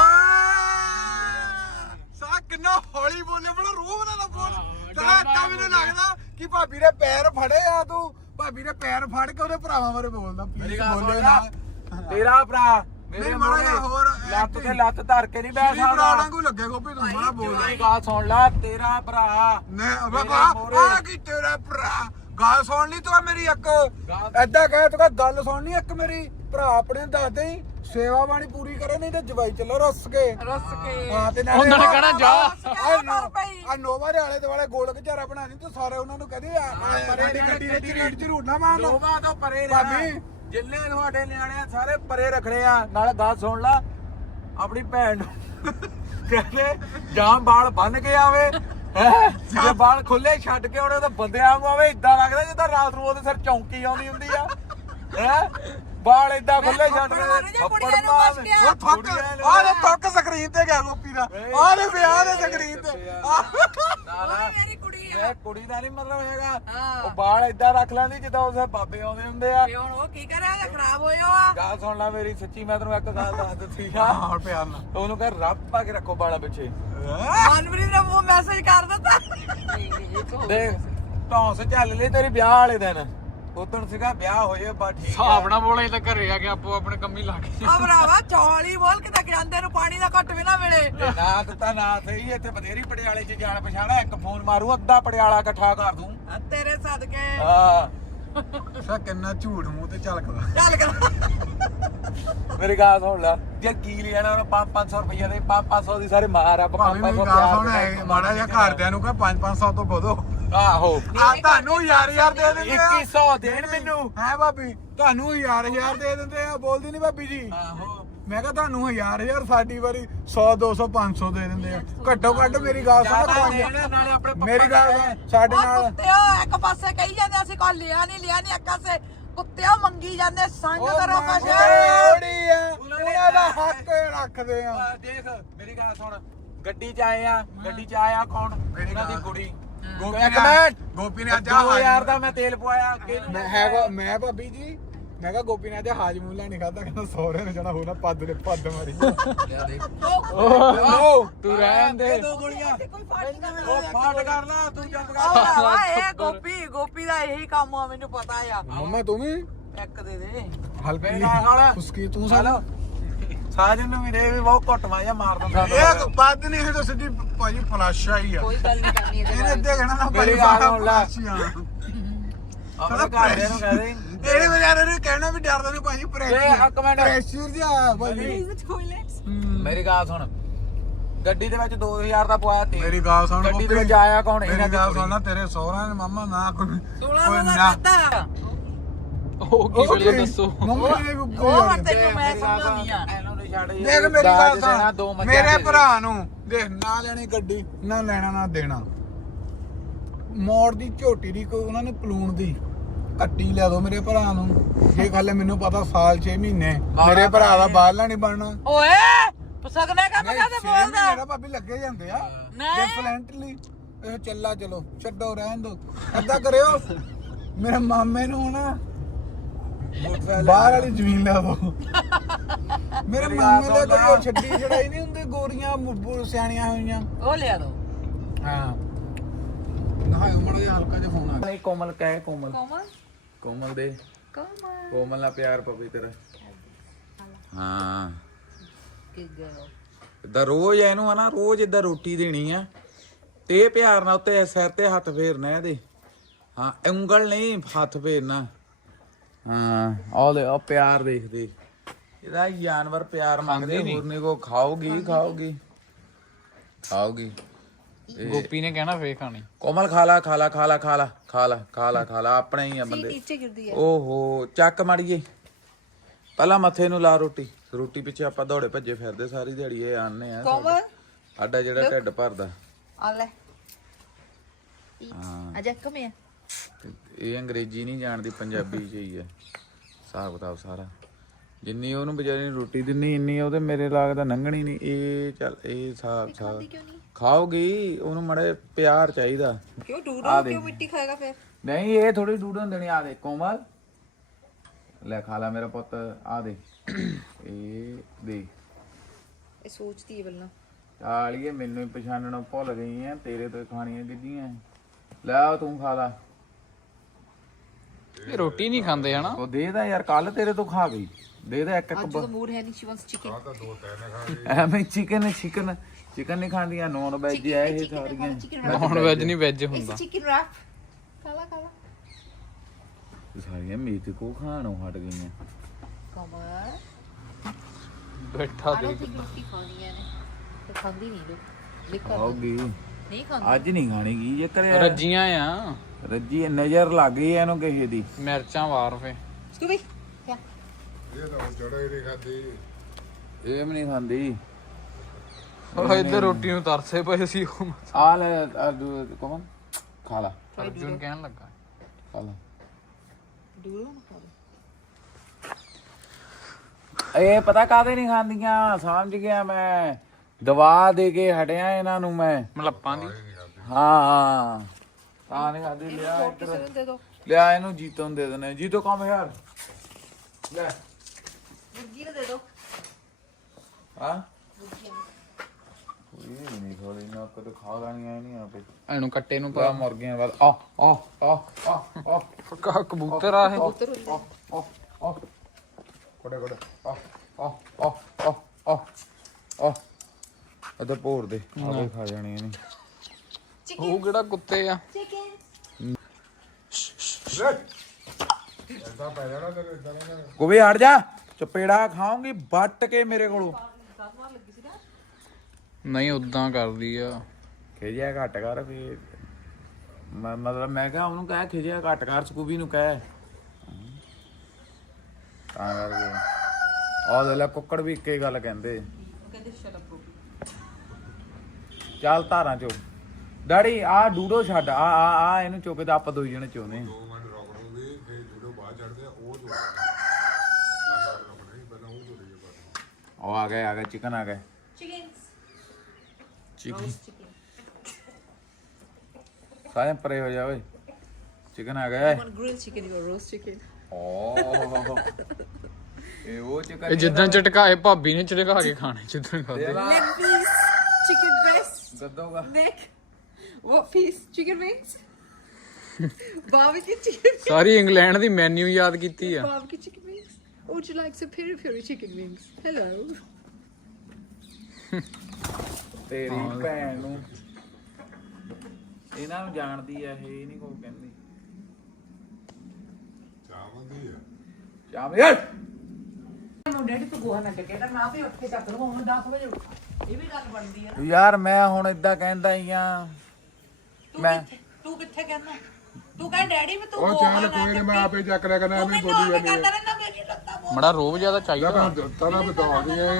S1: ਸਾ ਕਿੰਨਾ ਹੌਲੀ ਬੋਲੇ ਬੜਾ ਰੋਹ ਨਾ ਨਾ ਬੋਲ ਤੇਰਾ ਤਾਂ ਮੈਨੂੰ ਲੱਗਦਾ ਕਿ ਭਾਬੀ ਦੇ ਪੈਰ ਫੜੇ ਆ ਤੂੰ ਭਾਬੀ ਦੇ ਪੈਰ ਫੜ ਕੇ ਉਹਦੇ ਭਰਾਵਾਂ ਬਾਰੇ ਬੋਲਦਾ
S3: ਮੇਰੀ
S1: ਪਲੀਜ਼
S3: ਗੱਲ
S1: ਬੋਲੇ
S3: ਸੁਣ
S1: ਨਾ
S3: ਲੈ। ਤੇਰਾ ਭਰਾ ਮੇਰੇ
S1: ਨਹੀਂ, ਮਾੜਾ ਜਿਹਾ
S3: ਮੂਹਰੇ
S1: ਹੋਰ
S3: ਲੱਤ ਤੇ
S1: acting।
S3: ਲੱਤ ਧਰ ਕੇ ਨਹੀਂ ਬਹਿ
S1: ਸ਼੍ਰੀ ਭਰਾ
S3: ਸਕਦਾ
S1: ਵਾਂਗੂ ਲੱਗੇ ਗੋਪੀ ਤੂੰ ਬੜਾ ਬੋਲਦਾ
S3: ਮੇਰੀ ਗੱਲ ਸੁਣ ਲੈ ਤੇਰਾ ਭਰਾ
S1: ਨੇ
S3: ਮੇਰੇ
S1: ਬਾਬਾ
S3: ਮੂਹਰੇ।
S1: ਆ ਕੀ ਤੇਰਾ ਭਰਾ ਗੱਲ ਸੁਣ ਲਈ ਤੂੰ ਆ ਮੇਰੀ ਇੱਕ
S3: ਗੱਲ-
S1: ਐਦਾਂ ਕਹਿ ਤੂੰ ਕਹਿ ਗੱਲ ਸੁਣਨੀ ਇੱਕ ਮੇਰੀ ਭਰਾ ਆਪਣੇ ਨੂੰ ਦੱਸ ਦੇ ਸੇਵਾ ਬਾਣੀ ਪੂਰੀ ਕਰੇ ਨਹੀਂ ਤੇ ਜਵਾਈ ਚੱਲੋ ਰੁੱਸ ਕੇ
S2: ਰਸ ਕੇ
S1: ਹਾਂ ਤੇ ਨਾਲੇ
S3: ਉਹਨਾਂ ਨੇ ਕਹਿਣਾ ਜਾ।
S1: ਆ ਨੋਵਾ ਦੇ ਆਲੇ ਦੁਆਲੇ ਗੋਲ ਘਚਾਰਾ ਬਣਾ ਦੀ ਤੂੰ ਸਾਰੇ ਉਹਨਾਂ ਨੂੰ ਕਹਦੇ ਆ ਸਾਡੀ ਗੱਡੀ ਦੇ ਝਰੀਟ ਝਰੂਟ ਨਾ ਮਾਰ ਲਓ
S3: ਲੋਵਾ ਤੋਂ ਪਰੇ ਰਹਿ
S1: ਭਾਬੀ।
S3: ਜਿੰਨੇ ਤੁਹਾਡੇ ਨਿਆਣੇ ਆ ਸਾਰੇ ਪਰੇ ਰੱਖਣੇ ਆ ਨਾਲ ਗੱਲ ਸੁਣ ਲਾ ਆਪਣੀ ਭੈਣ ਨੂੰ ਕਹਿੰਦੇ ਜਾਂ ਬਾਲ ਬੰਨ ਕੇ ਆਵੇ ਹੈ ਜੇ ਬਾਲ ਖੁੱਲੇ ਛੱਡ ਕੇ ਉਹਨੇ ਤਾਂ ਬੰਦਿਆਂ ਵਾਂਗੂ ਆਵੇ ਇਦਾਂ ਲੱਗਦਾ ਜਿੱਦਾਂ ਰਾਤ ਨੂੰ ਉਹਦੇ ਸਿਰ ਚੌਂਕੀ ਆਉਂਦੀ ਹੁੰਦੀ ਆ ਹੈ ਬਾਲ ਇਦਾਂ ਖੁੱਲੇ ਛੱਡ ਕੇ ਥੱਪੜ ਮਾਰ
S1: ਉਹ ਥੱਕ ਆ ਦੇ ਥੱਕ ਸਕਰੀਨ ਤੇ ਗਿਆ ਗੋਪੀ ਦਾ ਆ ਦੇ ਵਿਆਹ ਦੇ ਸਕਰੀਨ ਤੇ
S3: ਨਾ ਨਾ
S2: ਮੇਰੀ ਕੁੜੀ ਆ
S3: ਇਹ ਕੁੜੀ ਦਾ ਨਹੀਂ ਮਤਲਬ ਹੈਗਾ
S2: ਹਾਂ।
S3: ਉਹ ਬਾਲ ਇਦਾਂ ਰੱਖ ਲੈਂਦੀ ਜਿੱਦਾਂ ਉਸੇ ਬਾਬੇ ਆਉਂਦੇ ਹੁੰਦੇ ਆ
S2: ਤੇ ਹੁਣ ਉਹ ਕੀ ਕਰਿਆ ਤੇ ਖਰਾਬ ਹੋਇਆ ਆ
S3: ਗੱਲ ਸੁਣ ਲੈ ਮੇਰੀ ਸੱਚੀ ਮੈਂ ਤੈਨੂੰ ਇੱਕ ਗੱਲ ਦੱਸ ਦਿੱਤੀ ਆ
S1: ਹਾਂ ਪਿਆਰ ਨਾਲ
S3: ਉਹਨੂੰ ਕਹ ਰੱਬ ਪਾ ਕੇ ਰੱਖੋ ਬਾਲਾਂ ਪਿੱਛੇ
S2: ਮਨਪ੍ਰੀਤ ਨੇ ਉਹ ਮੈਸੇਜ ਕਰ ਦਿੱਤਾ
S3: ਦੇਖ ਧੌਂਸ ਚੱਲ ਲਈ ਤੇਰੀ ਵਿਆਹ ਵਾਲੇ ਦਿਨ ਉਦੋਂ ਸੀਗਾ ਵਿਆਹ ਹੋਏ ਬਾ ਠੀਕ
S4: ਹਿਸਾਬ ਨਾਲ ਬੋਲੇ ਤਾਂ ਘਰੇ ਆ ਕੇ ਆਪੋ ਆਪਣੇ ਕੰਮੀ ਲਾ ਕੇ
S2: ਆ ਭਰਾਵਾ ਚੌਲੀ ਬੋਲ ਕੇ ਤਾਂ ਕਹਿੰਦੇ ਨੂੰ ਪਾਣੀ ਦਾ ਘੁੱਟ ਵੀ ਨਾ ਮਿਲੇ
S3: ਨਾ ਦਿੱਤਾ ਨਾ ਸਹੀ ਇੱਥੇ ਬਥੇਰੀ ਪਟਿਆਲੇ ਚ ਜਾਣ ਪਛਾਣਾ ਇੱਕ ਫੋਨ ਮਾਰੂ ਅੱਧਾ ਪਟਿਆਲਾ ਇਕੱਠਾ ਕਰ ਦੂੰ
S2: ਆ ਤੇਰੇ ਸਦਕੇ
S3: ਹਾਂ
S1: ਸਾ ਕਿੰਨਾ ਝੂਠ ਮੂੰਹ ਤੇ ਝਲਕਦਾ
S2: ਚੱਲ ਕਰ
S3: ਮੇਰੀ ਗੱਲ ਸੁਣ ਲੈ ਜੇ ਕੀ ਲੈਣਾ ਉਹਨੂੰ ਪੰਜ ਪੰਜ ਸੌ ਰੁਪਈਆ ਦੇ ਪੰਜ ਪੰਜ ਸੌ ਦੀ ਸਾਰੇ ਮਾਰ ਆ
S1: ਭਾਵੇਂ ਮੇਰੀ ਗੱਲ ਸੁਣ ਐ ਮਾੜਾ ਜਿਹਾ ਘਰਦਿਆਂ ਨੂੰ ਕਹ ਪੰਜ ਪੰਜ ਸੌ ਤੋਂ ਵਧੋ
S3: ਆਹੋ
S1: ਆ ਤੁਹਾਨੂੰ ਯਾਰ ਯਾਰ ਦੇ ਦਿੰਦੇ ਆ
S3: ਇੱਕੀ ਸੌ ਦੇਣ ਮੈਨੂੰ
S1: ਹੈ ਭਾਬੀ ਤੁਹਾਨੂੰ ਯਾਰ ਯਾਰ ਦੇ ਦਿੰਦੇ ਆ ਬੋਲਦੀ ਨਹੀਂ ਭਾਬੀ ਜੀ
S3: ਆਹੋ
S1: ਮੈਂ ਕਿਹਾ ਤੁਹਾਨੂੰ ਹਜ਼ਾਰ ਹਜ਼ਾਰ ਸਾਡੀ ਵਾਰੀ ਸੌ ਦੋ ਸੌ ਪੰਜ ਸੌ ਦੇ ਦਿੰਦੇ ਆ ਘੱਟੋ ਘੱਟ ਮੇਰੀ ਗੱਲ ਸੁਣੋ
S3: ਨਾਲੇ ਆਪਣੇ ਪੱਪਾ
S1: ਮੇਰੀ ਗੱਲ ਸੁਣ, ਸਾਡੇ
S2: ਉਹ
S1: ਨਾਲ
S2: ਕੁੱਤਿਓ ਇੱਕ ਪਾਸੇ ਕਹੀ ਜਾਂਦੇ ਅਸੀਂ ਕੋਈ ਲਿਆ ਨਹੀਂ ਲਿਆ ਨਹੀਂ ਇੱਕ ਪਾਸੇ ਕੁੱਤਿਓ ਮੰਗੀ ਜਾਂਦੇ ਸੰਗ ਕਰੋ ਕੁਛ
S1: ਥੋੜੀ ਆ ਉਹਨਾਂ ਦਾ ਹੱਕ ਰੱਖਦੇ ਆ
S3: ਆ, ਦੇਖ ਮੇਰੀ ਗੱਲ ਸੁਣ ਗੱਡੀ 'ਚ ਆਏ ਆ ਗੱਡੀ 'ਚ ਆਇਆ ਕੌਣ ਇਹਨਾਂ ਦੀ ਕੁੜੀ
S1: ਗੋਪੀ
S3: ਇੱਕ ਮਿੰਟ
S1: ਗੋਪੀ ਨੇ ਅੱਜ
S3: ਦੋ ਹਜ਼ਾਰ ਦਾ ਮੈਂ ਤੇਲ ਪਵਾਇਆ ਅੱਗੇ ਨੂੰ
S1: ਮੈਂ ਹੈਗਾ ਮੈਂ ਭਾਬੀ ਜੀ ਮੈਂ ਕਿਹਾ ਗੋਪੀ ਨੇ ਅੱਜ ਹਾਜਮੂਲਾ ਨਹੀਂ ਖਾਦਾ ਕਹਿੰਦਾ ਸਹੁਰੇ ਨੇ ਜਾਣਾ ਹੋਣਾ ਪੱਦ ਨੇ ਪੱਦ ਮਾਰੀ
S3: ਓ
S4: ਤੂੰ ਰਹਿਣ ਦੇ
S3: ਦੋ ਗੋਲੀਆਂ
S2: ਕੋਈ ਪਾਰਟੀ ਦਾ
S3: ਉਹ ਫਾਟ ਕਰ ਲਾ ਤੂੰ ਚੱਪ
S2: ਆਹ
S3: ਕਰ
S2: ਭਰਾਵਾ, ਇਹ ਗੋਪੀ ਗੋਪੀ ਦਾ ਇਹੀ ਕੰਮ ਆ ਮੈਨੂੰ ਪਤਾ ਆ
S1: ਮੰਮਾ ਤੂੰ ਵੀ
S2: ਇੱਕ ਦੇ ਦੇ
S1: ਹਲਕੀ
S3: ਮੇਰੇ ਨਾਲ ਖਾ ਲੈ।
S1: ਉਸਕੀ ਤੂੰ
S3: ਹਲੋ ਸਾਜਨ ਨੂੰ ਮੇਰੇ ਵੀ ਬਹੁਤ ਘੁੱਟ ਮਾਰਿਆ ਮਾਰ ਦਿੰਦਾ
S1: ਇਹ ਪੱਦ ਨਹੀਂ ਹੈ ਤਾਂ ਸਿੱਧੀ ਭਾਜੀ ਫਲਾਸ਼ਾ ਹੀ ਆ
S2: ਕੋਈ ਗੱਲ ਨਹੀਂ ਕਰਨੀ ਇਹਦੇ
S1: ਇਹਨੇ ਅੱਧੇ ਕਹਿਣਾ ਨਾ
S3: ਮੇਰੀ
S1: ਭਾਜੀ
S3: ਗੱਲ
S1: ਬਾਹਰ
S3: ਸੁਣ ਲੈ।
S1: ਫਲਾਸ਼ੀਆਂ
S3: ਆਪਣੇ ਘਰਦਿਆਂ ਨੂੰ ਕਹਿ ਦੇ
S1: ਇਹਨੇ ਵਿਚਾਰੇ ਨੇ ਕਹਿਣਾ ਵੀ ਡਰਦਾ ਨਹੀਂ ਭਾਜੀ
S3: ਇਹ
S1: ਪ੍ਰੈਸ਼ਰ
S3: ਇੱਕ ਮਿੰਟ।
S1: ਪ੍ਰੈਸ਼ਰ ਜਿਹਾ ਭਾਜੀ
S3: ਮੇਰੀ ਗੱਲ ਸੁਣ ਗੱਡੀ ਦੇ ਵਿੱਚ ਦੋ ਹਜ਼ਾਰ ਦਾ ਪਵਾਇਆ ਤੇਲ
S1: ਮੇਰੀ ਗੱਲ ਸੁਣ
S3: ਗੱਡੀ ਦੇ
S1: ਗੋਪੀ।
S3: ਵਿੱਚ ਆਇਆ ਕੌਣ
S1: ਮੇਰੀ
S3: ਇਹਨਾਂ ਦੀ
S1: ਗੱਲ
S3: ਕੁੜੀ।
S1: ਸੁਣ ਨਾ ਤੇਰੇ ਸਹੁਰਾ ਨੇ ਮਾਮਾ ਨਾ ਕੋਈ
S2: ਸੁਣਾ
S1: ਕੋਈ
S2: ਨਾ
S1: ਨਾ
S2: ਕਰਦਾ
S4: ਉਹ ਕੀ ਬੋਲਿਆ ਦੱਸੋ
S1: ਮੰਮੀ ਨੇ ਵੀ
S2: ਉਹ ਹੁਣ
S1: ਉੱਪਰ
S2: ਤੈਨੂੰ ਮੈਂ
S3: ਮੇਰੀ ਗੱਲ ਸੁਣ,
S2: ਸਮਝਾਉਣੀ ਆ
S3: ਇਹਨੂੰ ਨਹੀਂ ਛੱਡ
S1: ਦੇਖ ਮੇਰੀ ਗੱਲ
S3: ਦੇਣਾ, ਦੋ
S1: ਸੁਣ
S3: ਮੱਝਾਂ
S1: ਮੇਰੇ
S3: ਦੇ ਦੇ।
S1: ਭਰਾ ਨੂੰ ਦੇਖ ਨਾ ਲੈਣੀ ਗੱਡੀ ਨਾ ਲੈਣਾ ਨਾ ਦੇਣਾ ਮੋੜ ਦੀ ਝੋਟੀ ਦੀ ਕੋਈ ਉਹਨਾਂ ਨੇ ਪਲੂਣ ਦੀ ਕੱਟੀ ਲੈ ਦੋ ਮੇਰੇ ਭਰਾ ਨੂੰ ਜੇ ਗੱਲ ਮੈਨੂੰ ਪਤਾ ਸਾਲ ਛੇ ਮਹੀਨੇ ਮੇਰੇ ਭਰਾ ਦਾ ਬਾਹਰਲਾ ਨਹੀਂ ਬਣਨਾ
S2: ਓਏ ਪਸਗਨੇ ਕੰਮ ਕਾਦੇ ਬੋਲਦਾ
S1: ਮੇਰਾ ਭਾਬੀ ਲੱਗੇ ਜਾਂਦੇ ਆ
S2: ਨਹੀਂ।
S1: ਡਿਫਰੈਂਟਲੀ ਇਹ ਚੱਲਾ ਚਲੋ ਛੱਡੋ ਰਹਿਣ ਦੋ ਏਦਾਂ ਕਰਿਓ ਮੇਰੇ ਮਾਮੇ ਨੂੰ ਨਾ ਬਾਹਰ ਵਾਲੀ ਜ਼ਮੀਨ ਲੈ ਦੋ ਮੇਰੇ
S3: ਮੇਰੀ
S1: ਮਾਮੇ
S3: ਗੱਲ
S1: ਦੇ
S3: ਸੁਣ
S1: ਕੋਈ
S3: ਲਾ।
S1: ਛੱਡੀ ਛੜਾਈ ਨਹੀਂ ਹੁੰਦੇ ਗੋਰੀਆਂ ਮੁੱਬੂ ਸਿਆਣੀਆਂ ਹੋਈਆਂ
S2: ਉਹ ਲਿਆ ਦੋ
S1: ਹਾਂ ਨਾ ਮੜਾ ਜਿਹਾ ਹਲਕਾ ਜਿਹਾ ਫੋਨ ਆ
S3: ਨਹੀਂ ਕੋਮਲ ਕਹਿ ਕੋਮਲ
S2: ਕੋਮਲ
S3: ਕੋਮਲ ਦੇ
S2: ਕੋਮਲ
S3: ਕੋਮਲ ਨਾਲ ਪਿਆਰ ਪਵੇ ਤੇਰਾ ਹਾਂ
S2: ਕਿ ਗਰੋ
S3: ਇਦਾਂ ਰੋਜ਼ ਇਹਨੂੰ ਆ ਨਾ ਰੋਜ਼ ਇਦਾਂ ਰੋਟੀ ਦੇਣੀ ਆ ਤੇ ਇਹ ਪਿਆਰ ਨਾਲ ਉੱਤੇ ਸਿਰ ਤੇ ਹੱਥ ਫੇਰਨਾ ਇਹਦੇ ਹਾਂ ਉਂਗਲ ਨਹੀਂ ਹੱਥ ਫੇਰਨਾ ਹਾਂ ਉਹ ਲੈ ਉਹ ਪਿਆਰ ਦੇਖਦੇ ਇਹਦਾ ਜਾਨਵਰ ਪਿਆਰ ਮੰਗਦੇ ਹੋਰ ਨਹੀਂ ਕੋ ਖਾਓਗੀ ਖਾਓਗੀ ਖਾਓਗੀ
S4: ਗੋਪੀ ਨੇ ਕਹਿਣਾ ਫੇਰ ਖਾਣੀ
S3: ਕੋਮਲ ਖਾ ਲਾ ਖਾ ਲਾ ਖਾ ਲਾ ਖਾ ਲਾ ਖਾ ਲਾ ਖਾ ਲਾ ਖਾ ਲਾ ਆਪਣੇ ਹੀ ਆ ਬੰਦੇ
S2: ਨੀਚੇ ਗਿਰਦੀ ਹੈ
S3: ਓਹੋ ਚੱਕ ਮਾੜੀਏ ਪਹਿਲਾਂ ਮੱਥੇ ਨੂੰ ਲਾ ਰੋਟੀ ਰੋਟੀ ਪਿੱਛੇ ਆਪਾਂ ਦੌੜੇ ਭੱਜੇ ਫਿਰਦੇ ਸਾਰੀ ਦਿਹਾੜੀ ਇਹ ਆਨੇ ਆ
S2: ਕੋਮਲ
S3: ਸਾਡਾ ਜਿਹੜਾ ਢਿੱਡ ਭਰਦਾ
S2: ਆ ਲੈ
S3: ਹਾਂ
S2: ਅਜਾ ਕਮ ਹੈ
S3: ਤੇ ਇਹ ਅੰਗਰੇਜ਼ੀ ਨਹੀਂ ਜਾਣਦੀ ਪੰਜਾਬੀ ਚ ਹੀ ਹੈ ਹਿਸਾਬ ਕਿਤਾਬ ਸਾਰਾ ਜਿੰਨੀ ਉਹਨੂੰ ਵਿਚਾਰੀ ਨੂੰ ਰੋਟੀ ਦਿੰਨੀ ਇੰਨੀ ਉਹਦੇ ਮੇਰੇ ਲੱਗਦਾ ਲੰਘਣੀ ਨਹੀਂ ਇਹ ਚੱਲ ਇਹ ਹਿਸਾਬ ਸਾਬ
S2: ਕਿਉਂ ਨਹੀਂ
S3: ਖਾਓਗੀ ਉਹਨੂੰ ਮੜੇ ਪਿਆਰ ਚਾਹੀਦਾ
S2: ਕਿਉਂ
S3: ਆ
S2: ਡੂਡੋ
S3: ਦੇ।
S2: ਕਿਉਂ ਮਿੱਟੀ ਖਾਏਗਾ ਫਿਰ
S3: ਨਹੀਂ ਇਹ ਥੋੜੀ ਡੂਡਨ ਦੇਣੀ ਆ ਦੇ ਕੋਮਲ ਲੈ ਖਾ ਲੈ ਮੇਰਾ ਪੁੱਤ ਆ ਦੇ ਇਹ ਦੇ
S2: ਇਹ ਸੋਚਦੀ ਹੈ ਬਲਨਾ
S3: ਆਲੀਏ ਮੈਨੂੰ ਹੀ ਪਛਾਣਨੋਂ ਭੁੱਲ ਗਈ ਆ ਤੇਰੇ ਤੋਂ ਖਾਣੀਆਂ ਕਿੱਦੀਆਂ ਲੈ ਆ ਤੂੰ ਖਾ ਲੈ
S4: ਇਹ ਰੋਟੀ ਨਹੀਂ ਖਾਂਦੇ ਹਨਾ
S3: ਉਹ ਦੇ ਦਾ ਯਾਰ ਕੱਲ ਤੇਰੇ ਤੋਂ ਖਾ ਗਈ ਦੇ ਦਾ ਇੱਕ ਇੱਕ
S2: ਅੱਜ ਤਾਂ ਮੂਡ ਹੈ ਨਹੀਂ ਸ਼ੀ ਵਾਂਟਸ ਚਿਕਨ
S3: ਐਵੇਂ ਚਿਕਨ ਚਿਕਨ ਚਿਕਨ ਨਹੀਂ ਖਾਂਦੀਆਂ ਨੌਨ ਵੈਜ ਐ ਇਹ ਸਾਰੀਆਂ
S4: ਨੌਨ ਵੈਜ ਨਹੀਂ ਵੈਜ ਹੁੰਦਾ
S2: ਚਿਕਨ ਰੈਪ ਕਾਲਾ ਕਾਲਾ
S3: ਸਾਰੀਆਂ ਮੀਟ ਕੋ ਖਾਣੋਂ ਹਟ ਗਈਆਂ
S2: ਕਮਰ
S4: ਬੈਠਾ
S2: ਆਲੂ
S4: ਦੇ
S2: ਦੀ ਰੋਟੀ ਖਾਣੀ ਹੈ ਨੇ ਤੇ ਖਾਂਦੀ ਨਹੀਂ ਲੋਕ ਲਿਖ
S3: ਖਾਓਗੀ
S2: ਨਹੀਂ ਖਾਂਦੀ
S3: ਅੱਜ ਨਹੀਂ ਖਾਣੀ ਕੀ ਜੇ ਕਰਿਆ
S4: ਰੱਜੀਆਂ ਆ
S3: ਰੱਜੀ ਨਜ਼ਰ ਲੱਗ ਗਈ ਇਹਨੂੰ ਕਿਸੇ ਦੀ
S4: ਮਿਰਚਾਂ ਵਾਰ ਫੇ
S2: ਸਕੂਬੀ ਕਿਆ
S3: ਇਹ ਵੀ ਨਹੀਂ ਖਾਂਦੀ
S4: ਉਹ ਇੱਧਰ ਰੋਟੀ ਨੂੰ ਤਰਸੇ ਪਏ ਸੀ ਉਹ
S3: ਆ ਲੈ ਆ ਦੂ- ਕੌਣ ਖਾ ਲਾ
S4: ਅਰਜੁਨ ਕਹਿਣ ਲੱਗਾ
S3: ਖਾ ਲਾ
S2: ਦੂਰੋਂ ਨਾ ਖਾਓ
S3: ਇਹ ਪਤਾ ਕਾਹਦੇ ਨਹੀਂ ਖਾਂਦੀਆਂ ਸਮਝ ਗਿਆ ਮੈਂ ਦਵਾ ਦੇ ਕੇ ਹਟਿਆ ਇਹਨਾਂ ਨੂੰ ਮੈਂ
S4: ਮਲੱਪਾਂ ਦੀ
S3: ਹਾਂ ਹਾਂ ਤਾਂ ਨਹੀਂ ਖਾਦੀ ਲਿਆ ਇੱਧਰ
S2: ਦੇ ਦੋ
S3: ਲਿਆ ਇਹਨੂੰ ਜੀਤੋਂ ਨੂੰ ਦੇ ਦੇਣੇ ਜੀਤੋ ਕੰਮ ਯਾਰ ਲੈ
S2: ਮੁਰਗੀ ਨੂੰ ਦੇ ਦੋ
S3: ਹਾਂ ਇਹ ਵੀ ਨਹੀਂ ਥੋੜੀ ਨਾ ਕਦੇ ਖਾ ਲੈਣੀਆਂ ਨਹੀਂ ਆਪੇ
S4: ਇਹਨੂੰ ਕੱਟੇ ਨੂੰ
S3: ਪਾ
S4: ਪਾ
S3: ਮੁਰਗੀਆਂ ਬਾਅਦ ਆ ਆ ਆ ਆ ਆ
S4: ਕਾ ਕਬੂਤਰ ਆ ਇਹ
S2: ਉਤਰ ਹੋ
S3: ਆ ਆ ਕੋੜੇ ਕੋੜੇ ਆ ਆ ਆ ਆ ਆ ਆ ਅਦਾ ਪੋਰ ਦੇ ਆਪੇ ਖਾ ਜਾਣੀਆਂ ਨੇ
S4: ਉਹ ਕਿਹੜਾ ਕੁੱਤੇ ਆ
S2: ਚਿਕਨ
S3: ਗੋਬੀ ਹਟ ਜਾ ਚਪੇੜਾ ਖਾਉਂਗੀ ਵੱਟ ਕੇ ਮੇਰੇ ਕੋਲੋਂ
S4: ਨਹੀਂ ਉਦਾਂ ਕਰਦੀ ਆ
S3: ਖਿਜਿਆ ਘੱਟ ਕਰ ਵੀ ਮ- ਮਤਲਬ ਮੈਂ ਕਿਹਾ ਉਹਨੂੰ ਕਹਿ ਖਿਜਿਆ ਘੱਟ ਕਰ ਸਕੂਬੀ ਨੂੰ ਕਹਿ ਤਾਂ ਕਰਕੇ ਆਹ ਦੇ ਲੈ ਕੁੱਕੜ ਵੀ ਇੱਕੇ ਗੱਲ ਕਹਿੰਦੇ।
S2: ਕਹਿੰਦੇ ਸ਼ਲਪੋ
S3: ਚੱਲ ਧਾਰਾਂ ਚੋ ਡੈਡੀ ਆ ਡੂਡੋ ਛੱਡ ਆ ਆ ਆ ਇਹਨੂੰ ਚੁੱਕ ਕੇ ਆਪਾਂ ਦੋਈ ਜਣੇ ਚੋਨੇ ਉਹ ਆ ਗਏ ਆ ਗਏ ਚਿਕਨ ਆ ਗਏ
S4: ਚਿਕਨ
S3: ਸਾਰੇ ਪਰੇ ਹੋ ਜਾ ਓਏ ਚਿਕਨ ਆ ਗਏ
S2: grill chicken or roast chicken
S3: ਓ ਇਹ ਉਹ ਚਿਕਨ
S4: ਇਹ ਜਿੱਦਾਂ ਝਟਕਾਏ ਭਾਬੀ ਨੇ ਝਟਕਾ ਕੇ ਖਾਣੇ ਜਿੱਦਾਂ ਖਾਦੇ
S2: leg piece chicken breast
S3: ਗੱਦੋਗਾ
S2: neck what piece chicken wings barbecue chicken
S4: ਸਾਰੀ ਇੰਗਲੈਂਡ ਦੀ ਮੈਨੂ ਯਾਦ ਕੀਤੀ ਆ
S2: barbecue chicken wings would you like some peri peri chicken wings hello
S3: ਤੇਰੀ ਭੈਣ ਨੂੰ ਇਹਨਾਂ ਨੂੰ ਜਾਣਦੀ ਆ ਇਹ ਨਹੀਂ ਕੋਈ ਕਹਿੰਦੀ ਚਾਵੰਦੀ ਆ ਚਾਵ ਯਾਰ
S2: ਡੈਡੀ ਤੂੰ ਗੋਹਾ ਨਾ ਚੱਕੇ ਤਾਂ ਮੈਂ ਆਪੇ ਉੱਠ ਕੇ ਚੱਕ ਲਵਾਂ ਹੁਣ ਦਸ ਵਜੇ ਉੱਠਾ ਇਹ ਵੀ ਗੱਲ ਬਣਦੀ ਹੈ ਨਾ
S3: ਯਾਰ ਮੈਂ ਹੁਣ ਇਦਾਂ ਕਹਿੰਦਾ ਹੀ ਆ
S2: ਤੂੰ
S3: ਮੈਂ-
S2: ਕਿੱਥੇ ਤੂੰ ਕਿੱਥੇ ਕਹਿੰਦਾ ਤੂੰ ਕਹਿ ਡੈਡੀ ਵੀ ਤੂੰ
S5: ਉਹ
S2: ਗੋਹਾ
S5: ਚੱਲ
S2: ਨਾ
S5: ਕੋਈ ਨਹੀਂ ਮੈਂ
S2: ਚੱਕੀ।
S5: ਆਪੇ ਚੱਕ ਲਿਆ ਕਰਨਾ
S2: ਤੂੰ
S5: ਐਵੇਂ
S2: ਮੈਨੂੰ
S5: ਬੋਲੀ
S2: ਆਪੇ
S5: ਜਾਂਦੀ
S2: ਕਰਦਾ ਰਹਿੰਦਾ ਮੇਰੀ ਲੱਤਾਂ ਬਹੁਤ
S4: ਬੜਾ ਰੋਬ ਜਿਆਦਾ ਚਾਹੀਦਾ
S5: ਹੈ ਤਰਾ ਬਤਾਉਂਦੀਆਂ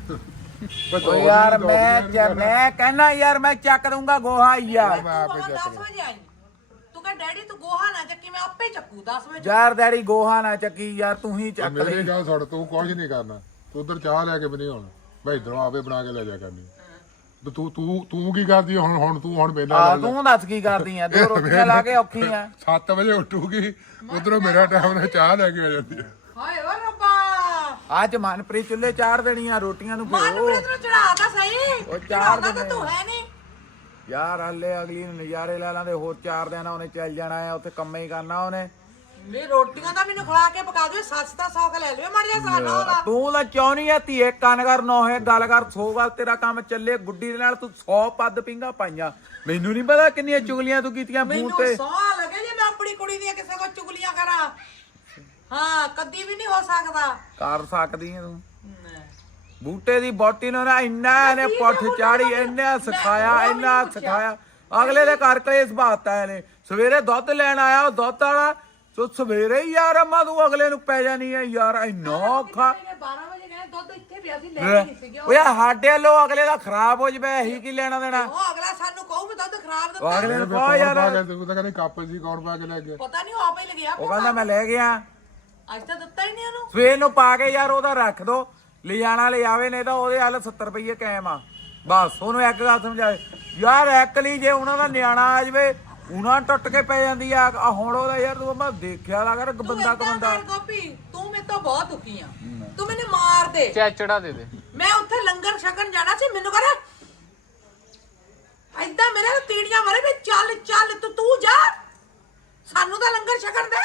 S3: ਓ ਯਾਰ ਮੈਂ ਜ- ਮੈਂ ਕਹਿਣਾ ਯਾਰ ਮੈਂ ਚੱਕ ਦੂੰਗਾ ਗੋਹਾ ਯਾਰ
S2: ਤੂੰ
S5: ਆਪੇ
S2: ਹੁਣ
S5: ਚੱਕ
S2: ਦਸ ਵਜੇ ਆਈ ਤੂੰ ਕਹਿ ਡੈਡੀ ਤੂੰ ਗੋਹਾ ਨਾ ਚੱਕੀ ਮੈਂ ਆਪੇ ਚੱਕੂ ਦਸ ਵਜੇ
S3: ਯਾਰ ਡੈਡੀ ਗੋਹਾ ਨਾ ਚੱਕੀ ਯਾਰ ਤੂੰ ਹੀ ਚੱਕ
S5: ਮੇਰੀ
S3: ਲਈ
S5: ਗੱਲ ਸੁਣ ਤੂੰ ਕੁਝ ਨਹੀਂ ਕਰਨਾ ਤੂੰ ਉਧਰ ਚਾਹ ਲੈ ਕੇ ਵੀ ਨਹੀਂ ਆਉਣਾ ਮੈਂ ਇਧਰੋਂ ਆਪੇ ਬਣਾ ਕੇ ਲੈ ਜਾ ਕਰਨੀ ਤੇ ਤੂੰ ਤੂੰ ਤੂੰ ਕੀ ਕਰਦੀ ਹੁਣ ਹੁਣ ਤੂੰ ਹੁਣ ਮੇਲਾ
S3: ਆ
S5: ਲੈ ਲੈ
S3: ਤੂੰ ਦੱਸ ਕੀ ਕਰਦੀ ਆ ਦੋ ਰੋਟੀਆਂ ਲਾ ਕੇ ਔਖੀ ਆ
S5: ਸੱਤ ਵਜੇ ਉੱਠੂਗੀ ਉਧਰੋਂ ਮੇਰਾ ਟਾਈਮ ਨਾਲ ਚਾਹ ਲੈ ਕੇ ਆ ਜਾਂਦੀ ਹੈ
S2: ਹਾਏ ਓ ਰੱਬਾ
S3: ਅੱਜ ਮਨਪ੍ਰੀਤ ਚੁੱਲੇ ਚਾਰ ਦੇਣੀਆਂ ਰੋਟੀਆਂ ਨੂੰ
S2: ਮਨ
S3: ਭਿਓ
S2: ਪ੍ਰੀਤ ਨੂੰ ਚੜਾਤਾ ਸਹੀ
S3: ਉਹ ਚਾਰ
S2: ਚੜਾਉਂਦਾ ਤਾਂ
S3: ਦਿਨ
S2: ਤੂੰ ਹੈ ਨਹੀਂ
S3: ਯਾਰ ਹੱਲੇ ਅਗਲੀ ਨੂੰ ਨਜ਼ਾਰੇ ਲੈ ਲਾਂਦੇ ਹੋਰ ਚਾਰ ਦਿਨ ਉਹਨੇ ਚੱਲ ਜਾਣਾ ਆ ਉੱਥੇ ਕੰਮ ਹੀ ਕਰਨਾ ਉਹਨੇ
S2: ਵੀ ਰੋਟੀਆਂ ਤਾਂ ਮੈਨੂੰ ਖਵਾ ਕੇ ਪਕਾ ਦਿਓ ਸੱਚ ਤਾਂ ਸੌਖ ਲੈ ਲਿਓ ਮੜ ਜਾ ਸਾਡਾ ਉਹਦਾ
S3: ਤੂੰ ਤਾਂ ਚਾਹੁੰਦੀ ਆ ਧੀਏ ਕੰਨ ਕਰ ਨੋਹੇ ਗੱਲ ਕਰ ਸੌ ਗੱਲ ਤੇਰਾ ਕੰਮ ਚੱਲੇ ਗੁੱਡੀ ਦੇ ਨਾਲ ਤੂੰ ਸੌ ਪੱਦ ਪਿੰਗਾ ਪਾਈਆਂ ਮੈਨੂੰ ਨਹੀਂ ਪਤਾ ਕਿੰਨੀਆਂ ਚੁਗਲੀਆਂ ਤੂੰ ਕੀਤੀਆਂ ਫੋਨ
S2: ਮੈਨੂੰ
S3: ਤੇ
S2: ਸੌਂ ਲੱਗੇ ਜੇ ਮੈਂ ਆਪਣੀ ਕੁੜੀ ਦੀਆਂ ਕਿਸੇ ਕੋਲ ਚੁਗਲੀਆਂ ਕਰਾਂ ਹਾਂ ਕਦੀ ਵੀ ਨਹੀਂ ਹੋ ਸਕਦਾ
S3: ਕਰ ਸਕਦੀ ਆ ਤੂੰ ਬੂਟੇ ਦੀ ਬੋਟੀ ਨੂੰ ਨਾ ਇੰਨਾ ਇਹਨੇ ਪੁੱਠ ਚਾੜੀ ਇੰਨਾ ਸਿਖਾਇਆ ਇੰਨਾ ਸਿਖਾਇਆ ਅਗਲੇ ਦੇ ਘਰ ਕਲੇਸ ਬਾਤਾ ਇਹਨੇ ਸਵੇਰੇ ਦੁੱਧ ਲੈਣ ਆਇਆ ਉਹ ਦੁੱਧ ਵਾਲਾ ਸੋ ਸਵੇਰੇ ਹੀ ਯਾਰ ਅੰਮਾ ਤੂੰ ਅਗਲੇ ਨੂੰ ਪੈ ਜਾਣੀ ਹੈ ਯਾਰ ਇੰਨਾ ਔਖਾ
S2: ਬਾਰਾਂ ਵਜੇ ਗਏ ਦੁੱਧ ਇੱਥੇ ਪਿਆ ਸੀ ਲੈ ਕੇ ਨਹੀਂ ਸੀ ਗਿਆ
S3: ਓਏ ਸਾਡੇ ਲੋ ਅਗਲੇ ਦਾ ਖਰਾਬ ਹੋ ਜਵੇ ਇਹੀ ਕੀ ਲੈਣਾ ਦੇਣਾ
S2: ਉਹ ਅਗਲਾ ਸਾਨੂੰ ਕਹੂ ਵੀ ਦੁੱਧ ਖਰਾਬ
S3: ਉਹ
S2: ਦਿੱਤਾ
S3: ਅਗਲੇ ਨੂੰ
S5: ਕੌਣ
S3: ਕਹੋ
S5: ਪਾ
S3: ਯਾਰ
S5: ਕੇ ਤੂੰ ਤਾਂ ਕਹਿੰਦੀ ਕੱਪ ਸੀ ਕੌਣ ਪਾ ਕੇ ਲੈ ਗਿਆ
S2: ਪਤਾ ਨਹੀਂ ਉਹ ਆਪੇ ਹੀ ਲੱਗਿਆ
S3: ਉਹ ਕਹਿੰਦਾ ਮੈਂ ਲੈ ਗਿਆ
S2: ਅੱਜ ਤਾਂ ਦਿੱਤਾ ਹੀ ਨਹੀਂ ਉਹਨੂੰ
S3: ਸਵੇਰ ਨੂੰ ਪਾ ਕੇ ਯਾਰ ਉਹਦਾ ਰੱਖ ਦੋ ਲੈ ਜਾਣਾ ਲੈ ਆਵੇ ਨਹੀਂ ਤਾਂ ਉਹਦੇ ਹੱਲ ਸੱਤਰ ਰੁਪਏ ਕਾਇਮ ਆ ਬਸ ਉਹਨੂੰ ਇੱਕ ਗੱਲ ਸਮਝਾਏ ਯਾਰ ਇੱਕ ਲਈ ਜੇ ਉਹਨਾਂ ਦਾ ਨਿਆਣਾ ਆ ਜਵੇ ਉਹਨਾਂ ਟੁੱਟ ਕੇ ਪੈ ਜਾਂਦੀ ਆ ਆਹ ਹੁਣ ਉਹਦਾ ਯਾਰ ਤੂੰ ਮੈਂ ਦੇਖਿਆ ਲਾ ਕਰ
S2: ਤੂੰ
S3: ਬੰਦਾ
S2: ਏਦਾਂ
S3: ਕਮੰਦਾ
S2: ਕਰ ਗੋਪੀ ਤੂੰ ਮੇਰੇ ਤੋਂ ਬਹੁਤ ਦੁਖੀ ਆ ਤੂੰ ਮੈਨੂੰ ਮਾਰ ਦੇ
S4: ਚੈਚੜਾ ਦੇ ਦੇ
S2: ਮੈਂ ਉੱਥੇ ਲੰਗਰ ਛਕਣ ਜਾਣਾ ਸੀ ਮੈਨੂੰ ਕਹਿੰਦਾ ਐਦਾਂ ਮੇਰੇ ਨਾਲ ਤੀੜੀਆਂ ਮਾਰੇ ਵੀ ਚੱਲ ਚੱਲ ਤੂੰ ਤੂੰ ਜਾ ਸਾਨੂੰ ਤਾਂ ਲੰਗਰ ਛਕਣ ਦੇ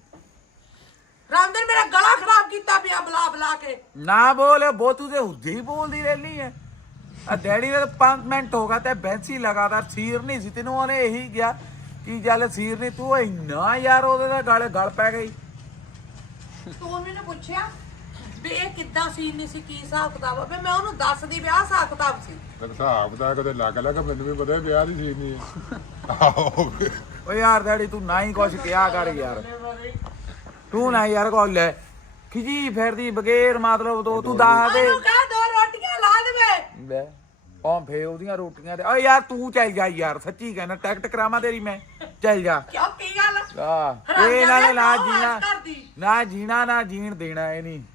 S2: ਰਾਮਦਨ ਮੇਰਾ ਗਲਾ ਖਰਾਬ ਕੀਤਾ ਪਿਆ ਬਲਾ ਬਲਾ ਕੇ
S3: ਨਾ ਬੋਲ ਬੋ ਤੂੰ ਤੇ ਹੁੱਦੇ ਹੀ ਬੋਲਦੀ ਰਹਿਣੀ ਹੈ ਆ ਡੈਡੀ ਦਾ ਪੰਜ ਮਿੰਟ ਹੋ ਗਿਆ ਤੇ ਬੈਂਸੀ ਲਗਾਤਾਰ ਸੀਰ ਨਹੀਂ ਸੀ ਤੈਨੂੰ ਉਹਨੇ ਇਹੀ ਕਿਹਾ ਕਿ ਚੱਲ ਸੀਰ ਨਹੀਂ ਤੂੰ ਇੰਨਾ ਯਾਰ ਉਹਦੇ ਦਾ ਗਲ ਗਲ ਪੈ ਗਈ
S2: ਤੂੰ ਮੈਨੂੰ ਪੁੱਛਿਆ ਵੀ ਇਹ ਕਿੱਦਾਂ ਸੀਨ ਨਹੀਂ ਸੀ ਕੀ ਹਿਸਾਬ ਕਿਤਾਬ ਆ ਵੀ ਮੈਂ ਉਹਨੂੰ ਦੱਸਦੀ ਵਿਆਹ ਹਿਸਾਬ ਕਿਤਾਬ ਸੀ
S5: ਤੇ ਹਿਸਾਬ ਦਾ ਕਦੇ ਲੱਗ ਲੱਗ ਮੈਨੂੰ ਵੀ ਪਤਾ ਵਿਆਹ ਦੀ ਸੀ ਨਹੀਂ ਆਹੋ
S3: ਓ ਯਾਰ ਡੈਡੀ ਤੂੰ ਨਾ ਹੀ ਕੁਛ ਕਿਹਾ ਕਰ ਯਾਰ ਤੂੰ ਨਾ ਯਾਰ ਕੋ ਲੈ ਖਿਜੀ ਫਿਰਦੀ ਬਗੈਰ ਮਤਲਬ ਤੋਂ ਤੂੰ ਦੱਸ ਦੇ
S2: ਉਹਨੂੰ ਕਹਿ ਦੋ ਰੋਟੀਆਂ ਲਾ ਦੇਵੇ
S3: ਲੈ ਉਹ ਫੇ ਉਹਦੀਆਂ ਰੋਟੀਆਂ ਤੇ ਓ ਯਾਰ ਤੂੰ ਚੱਲ ਜਾ ਯਾਰ ਸੱਚੀ ਕਹਿਣਾ ਟਿਕਟ ਕਰਾਵਾਂ ਤੇਰੀ ਮੈਂ ਚੱਲ ਜਾ
S2: ਕਿਉਂ ਕੀ ਗੱਲ
S3: ਆ ਇਹ ਨਾਲੇ ਨਾ ਜੀਣਾ
S2: ਕਰਦੀ
S3: ਨਾ ਜੀਣਾ ਨਾ ਜੀਣ ਦੇਣਾ ਇਹ ਨਹੀਂ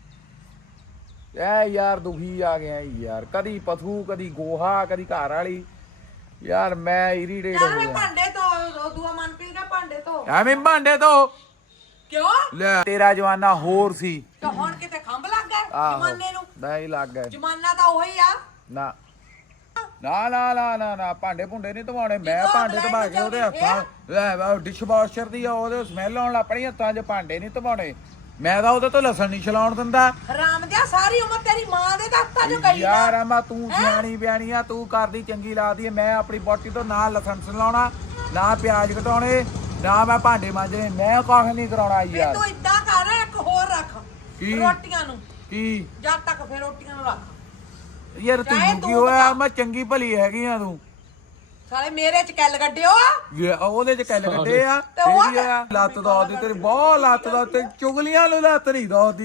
S3: ਐ ਯਾਰ ਦੁਖੀ ਆ ਗਿਆ ਯਾਰ ਕਦੀ ਪਥੂ ਕਦੀ ਗੋਹਾ ਕਦੀ ਘਰ ਵਾਲੀ ਯਾਰ ਮੈਂ ਇਰੀਟੇਟ ਹੋ
S2: ਯਾਰ ਮੈਂ
S3: ਗਿਆ
S2: ਭਾਂਡੇ ਤੋਂ ਦੂਆ ਮਨਪ੍ਰੀਤ ਦੇ ਭਾਂਡੇ ਤੋਂ
S3: ਐਵੇਂ ਭਾਂਡੇ ਤੋਂ
S2: ਕਿਉਂ
S3: ਲੈ ਤੇਰਾ ਜਵਾਨਾ ਹੋਰ ਸੀ
S2: ਤੇ ਹੁਣ ਕਿਤੇ ਖੰਭ ਲੱਗ ਗਿਆ
S3: ਆਹੋ
S2: ਜਮਾਨੇ ਨੂੰ
S3: ਨਹੀਂ ਲੱਗ ਗਿਆ
S2: ਜਮਾਨਾ ਤਾਂ ਉਹੀ ਆ
S3: ਨਾ ਨਾ ਨਾ ਨਾ ਨਾ ਨਾ ਭਾਂਡੇ ਭੁੰਡੇ ਨਹੀਂ ਧਵਾਉਣੇ ਮੈਂ
S2: ਜਦੋਂ
S3: ਭਾਂਡੇ
S2: ਅਗਲਾ
S3: ਧਵਾ ਕੇ ਉਹਦੇ ਹੱਥਾਂ ਲੈ ਡਿਸ਼ ਵਾਸ਼ਰ ਦੀ ਆ ਉਹਦੇ ਸਮੈਲ ਆਉਣ ਲੱਗ ਪਣੀ ਹੱਥਾਂ 'ਚ ਭਾਂਡੇ ਨਹੀਂ ਧਵਾਉਣੇ ਮੈਂ ਤਾਂ ਉਹਦੇ ਤੋਂ ਲਸਣ ਨਹੀਂ ਛਲਾਉਣ ਦਿੰਦਾ
S2: ਰਾਮ ਦਿਆ ਸਾਰੀ ਉਮਰ ਤੇਰੀ ਮਾਂ ਦੇ ਦਸਤਾਂ ਚੋਂ ਗਈ
S3: ਯਾਰ ਆਮਾ ਤੂੰ ਸਿਆਣੀ ਬਿਆਣੀ ਆ ਤੂੰ ਕਰਦੀ ਚੰਗੀ ਲੱਗਦੀ ਐ ਮੈਂ ਆਪਣੀ ਬੋਟੀ ਤੋਂ ਨਾ ਲਸਣ ਛਲਾਉਣਾ ਨਾ ਪਿਆਜ਼ ਘਟਾਉਣੇ ਨਾ ਮੈਂ ਭਾਂਡੇ ਮਾਂਜਣੇ ਮੈਂ ਕੁਝ ਨਹੀਂ ਕਰਾਉਣਾ ਯਾਰ
S2: ਤੂੰ ਇਦਾਂ ਕਰ ਇੱਕ ਹੋਰ ਰੱਖ
S3: ਕੀ?
S2: ਰੋਟੀਆਂ ਨੂੰ
S3: ਕੀ
S2: ਜਦ ਤੱਕ ਫਿਰ ਰੋਟੀਆਂ ਨੂੰ ਰੱਖ
S3: ਯਾਰ ਤੂੰ
S2: ਚਾਹੇ
S3: ਕੀ
S2: ਤੂੰ
S3: ਹੋਇਆ
S2: ਬਤਾ।
S3: ਮੈਂ ਚੰਗੀ ਭਲੀ ਹੈਗੀ ਆ ਤੂੰ
S2: ਸਾਲੇ ਮੇਰੇ ਚ ਕੱਲ ਕੱਢਿਓ
S3: ਇਹ ਉਹਦੇ ਚ ਕੱਲ ਕੱਢੇ ਆ
S2: ਤੇ ਉਹ
S3: ਤੇਰੀ ਆ ਲੱਤ ਦਾ ਉਹਦੀ ਤੇਰੀ ਬਹੁਤ ਲੱਤ ਦਾ ਤੇ ਚੁਗਲੀਆਂ ਨੂੰ ਲੱਤ ਨਹੀਂ ਦਾ ਉਹਦੀ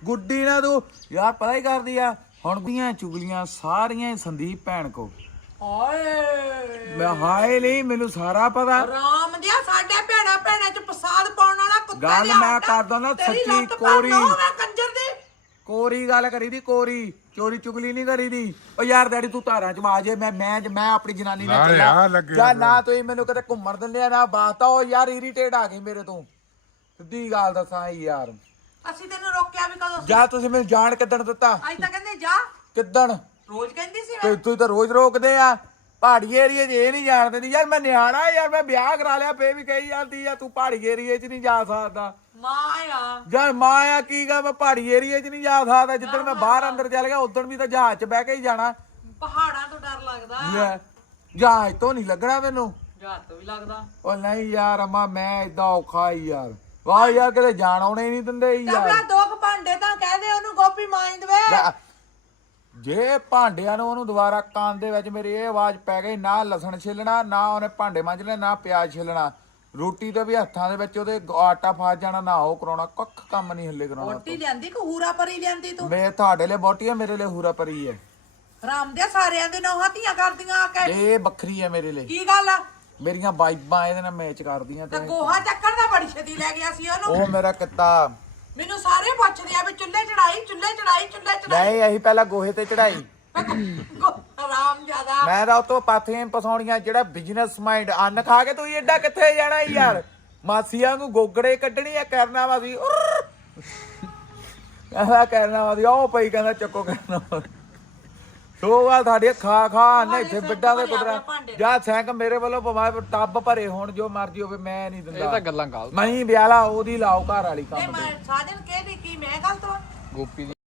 S3: ਗੁੱਡੀ ਨਾ ਤੂੰ ਯਾਰ ਪਤਾ ਹੀ ਕਰਦੀ ਆ ਹੁਣ ਦੀਆਂ ਚੁਗਲੀਆਂ ਸਾਰੀਆਂ ਹੀ ਸੰਦੀਪ ਭੈਣ ਕੋ
S2: ਓਏ
S3: ਮੈਂ ਹਾਏ ਨਹੀਂ ਮੈਨੂੰ ਸਾਰਾ ਪਤਾ
S2: ਰਾਮ ਦਿਆ ਸਾਡੇ ਭੈਣਾ ਭੈਣਾ ਚ ਫਸਾਦ ਪਾਉਣ ਵਾਲਾ ਕੁੱਤਾ
S3: ਗੱਲ
S2: ਜਿਹਾ
S3: ਮੈਂ
S2: ਹੁੰਦਾ।
S3: ਕਰਦਾ ਨਾ
S2: ਤੇਰੀ
S3: ਸੱਚੀ
S2: ਲੱਤ
S3: ਕੋਰੀ।
S2: ਭੰਨ ਹੋਵੇ ਕੰਜਰ ਦੀ।
S3: ਕੋਰੀ ਗੱਲ ਕਰੀ ਦੀ ਕੋਰੀ ਚੋਰੀ ਚੁਗਲੀ ਨਹੀਂ ਕਰੀ ਦੀ ਓ ਯਾਰ ਡੈਡੀ ਤੂੰ ਧਾਰਾਂ ਚ ਆ ਜੇ ਮੈਂ ਮੈਂ ਮੈਂ ਆਪਣੀ ਜਨਾਨੀ ਨਾਲ
S5: ਨਾਲੇ
S3: ਚੱਲਾਂ
S5: ਆ ਲੱਗੇ
S3: ਜਾਂ ਨਾ ਤੁਸੀਂ ਮੈਨੂੰ ਕਿਤੇ ਘੁੰਮਣ ਦਿੰਦੇ ਆ ਨਾ ਬਾਤਾਂ ਉਹ ਯਾਰ ਇਰੀਟੇਟ ਆ ਗਈ ਮੇਰੇ ਤੋਂ ਸਿੱਧੀ ਗੱਲ ਦੱਸਾਂ ਯਾਰ
S2: ਅਸੀਂ ਤੈਨੂੰ ਰੋਕਿਆ ਵੀ ਕਦੋਂ ਸੀ?
S3: ਜਾਂ ਤੁਸੀਂ ਮੈਨੂੰ ਜਾਣ ਕਿੱਦਣ ਦਿੱਤਾ
S2: ਅੱਜ ਤਾਂ ਕਹਿੰਦੇ ਜਾ
S3: ਕਿੱਦਣ
S2: ਰੋਜ਼ ਕਹਿੰਦੀ ਸੀ
S3: ਤੇ
S2: ਮੈਂ
S3: ਤੁਸੀਂ ਤਾਂ ਰੋਜ਼ ਰੋਕਦੇ ਆ ਪਹਾੜੀ ਏਰੀਏ 'ਚ ਇਹ ਨਹੀਂ ਜਾਣਦੇ ਨਹੀਂ ਯਾਰ ਮੈਂ ਨਿਆਣਾ ਯਾਰ ਮੈਂ ਵਿਆਹ ਕਰਾ ਲਿਆ ਫੇਰ ਵੀ ਕਹੀ ਜਾਂਦੀ ਆ ਤੂੰ ਪਹਾੜੀ ਏਰੀਏ 'ਚ ਨਹੀਂ ਜਾ ਸਕਦਾ
S2: ਮਾਂ ਆ
S3: ਯਾਰ ਮਾਂ ਆ ਕੀ ਗਾ ਮੈਂ ਪਹਾੜੀ ਏਰੀਏ 'ਚ ਨਹੀਂ ਜਾ ਸਕਦਾ ਜਿੱਦਣ ਮੈਂ ਬਾਹਰ ਅੰਦਰ ਚੱਲ ਗਿਆ ਉਦੋਂ ਵੀ ਤਾਂ ਜਹਾਜ਼ 'ਚ ਬਹਿ ਕੇ ਹੀ ਜਾਣਾ
S2: ਪਹਾੜਾਂ ਤੋਂ ਡਰ ਲੱਗਦਾ
S3: ਲੈ, ਜਹਾਜ਼ ਤੋਂ ਨਹੀਂ ਲੱਗਣਾ ਮੈਨੂੰ
S2: ਜਹਾਜ਼ ਤੋਂ ਵੀ ਲੱਗਦਾ
S3: ਉਹ ਨਹੀਂ ਯਾਰ ਅਮਾ ਮੈਂ ਇਦਾਂ ਔਖਾ ਹੀ ਯਾਰ ਵਾਹ ਯਾਰ ਕਿਤੇ ਜਾਣ ਆਉਣੇ ਨਹੀਂ ਦਿੰਦੇ ਹੀ
S2: ਤਬਲਾ
S3: ਯਾਰ
S2: ਦੋ ਕੁ ਭਾਂਡੇ ਤਾਂ ਕਹਿ ਦੇ ਉਹਨੂੰ ਗੋਪੀ ਮਾਂਜ ਦੇਵੇ
S3: ਲੈ, ਜੇ ਭਾਂਡਿਆਂ ਨੂੰ ਉਹਨੂੰ ਦੁਬਾਰਾ ਕੰਨ ਦੇ ਵਿੱਚ ਮੇਰੀ ਇਹ ਆਵਾਜ਼ ਪੈ ਗਈ ਨਾ ਲਸਣ ਛਿੱਲਣਾ ਨਾ ਉਹਨੇ ਭਾਂਡੇ ਮਾਂਜਣੇ ਨਾ ਪਿਆਜ਼ ਛਿੱਲਣਾ ਰੋਟੀ ਤੇ ਵੀ ਹੱਥਾਂ ਦੇ ਵਿੱਚ ਉਹਦੇ ਆਟਾ ਫਸ ਜਾਣਾ ਨਾ ਉਹ ਕਰਾਉਣਾ ਕੱਖ ਕੰਮ ਨਹੀਂ ਹੱਲੇ ਕਰਾਉਣਾ
S2: ਰੋਟੀ ਲਿਆਂਦੀ ਕਿ ਹੂਰਾ ਪਰੀ ਲਿਆਂਦੀ ਤੂੰ
S3: ਮੈਂ ਤੁਹਾਡੇ ਲਈ ਬੋਟੀ ਹੈ ਮੇਰੇ ਲਈ ਹੂਰਾ ਪਰੀ ਹੈ
S2: ਰਾਮ ਦੇ ਸਾਰਿਆਂ ਦੇ ਨੌਹਾਂ ਧੀਆਂ ਕਰਦੀਆਂ ਆ ਕੇ
S3: ਇਹ ਵੱਖਰੀ ਹੈ ਮੇਰੇ ਲਈ
S2: ਕੀ ਗੱਲ ਆ
S3: ਮੇਰੀਆਂ ਵਾਈਬਾਂ ਇਹਦੇ ਨਾਲ ਮੈਚ ਕਰਦੀਆਂ
S2: ਤੇ
S3: ਤੇ
S2: ਗੋਹਾ ਚੱਕਣ ਦਾ ਬੜੀ ਛੇਤੀ ਲੈ ਗਿਆ ਸੀ ਉਹਨੂੰ
S3: ਉਹ ਮੇਰਾ ਕਿੱਤਾ
S2: ਮੈਨੂੰ ਸਾਰੇ ਪੁੱਛਦੇ ਆ ਵੀ ਚੁੱਲ੍ਹੇ ਚੜਾਈ ਚੁੱਲ੍ਹੇ ਚੜਾਈ ਚੁੱਲ੍ਹੇ ਚੜਾਈ
S3: ਨਹੀਂ ਅਸੀਂ ਪਹਿਲਾਂ ਗੋਹੇ ਤੇ ਚੜਾਈ
S2: ਰਾਮ ਜਿਆਦਾ
S3: ਮੈਂ ਤਾਂ ਉਤੋਂ ਪਾਥੀਆਂ ਪਸਾਉਣੀਆਂ ਜਿਹੜਾ ਬਿਜ਼ਨਸ ਮਾਈਂਡ ਅੰਨ ਖਾ ਕੇ ਤੂੰ ਏਡਾ ਕਿੱਥੇ ਜਾਣਾ ਈ ਯਾਰ ਮਾਸੀਆਂ ਨੂੰ ਗੋਗੜੇ ਕੱਢਣੀ ਆ ਕਰਨਾ ਵਾ ਸੀ ਕਹਿੰਦਾ ਕਰਨਾ ਵਾ ਸੀ ਉਹ ਪਈ ਕਹਿੰਦਾ ਚੱਕੋ ਕਰਨਾ ਵਾ ਸੋਗਾ ਤੁਹਾਡੇ ਖਾ ਖਾ ਨਾ ਇੱਥੇ ਬਿੱਡਾਂ ਦੇ ਕੁਦਰਾ ਜਾਂ ਸੈਂਕ ਮੇਰੇ ਵੱਲੋਂ ਭਾਵੇਂ ਟੱਬ ਭਰੇ ਹੋਣ ਜੋ ਮਰਜ਼ੀ ਹੋਵੇ ਮੈਂ ਨਹੀਂ
S4: ਇਹ ਤਾਂ
S3: ਦਿੰਦਾ
S4: ਗੱਲਾਂ ਗਲਤ
S3: ਮੈਂ ਵਿਆਲਾ ਉਹਦੀ ਲਾਓ ਘਰ ਵਾਲੀ
S2: ਨਹੀਂ
S3: ਕੰਮ
S2: ਮੈਂ ਸਾਜਨ ਕਹਿ ਦੀ ਕੀ ਮੈਂ ਗਲਤ ਵਾ
S4: ਗੋਪੀ ਦੀ